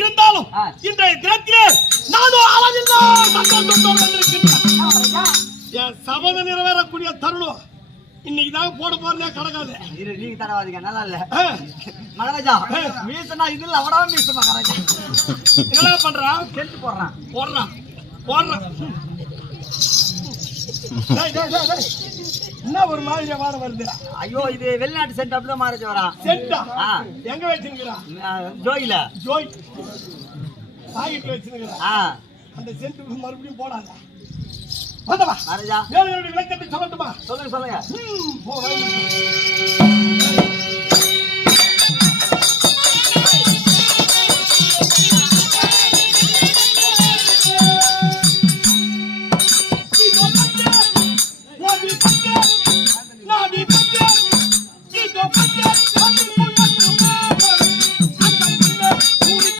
இருந்தாலும் இன்றைய தினத்திலே நானும் அளவில்லா சந்தோஷத்தோடு வந்திருக்கின்றேன். என் சபதம் நிறைவேறக்கூடிய தருணம் இன்னைக்குதான் போட போறதே கடக்காது. நீங்க தரவாதீங்க, நல்லா இல்ல மகாராஜா. மீசனா இதுல அவடா மீச மகாராஜா. என்ன பண்றான்? செட்டு போடுறான். என்ன ஒரு மாதிரி வாட வருது? ஐயோ, இது வெளிநாட்டு சென்ட் அப்படிதான் மகாராஜா வரான். சென்டா எங்க வச்சிருக்கிறான்? ஜோயில ஜோய் பாக்கெட்ல வச்சிருக்கிறான். அந்த சென்ட் மறுபடியும் போடாத. வந்தவா மகாராஜா, வேலையோட விளக்கத்தை சொல்லட்டுமா? சொல்லுங்க. போ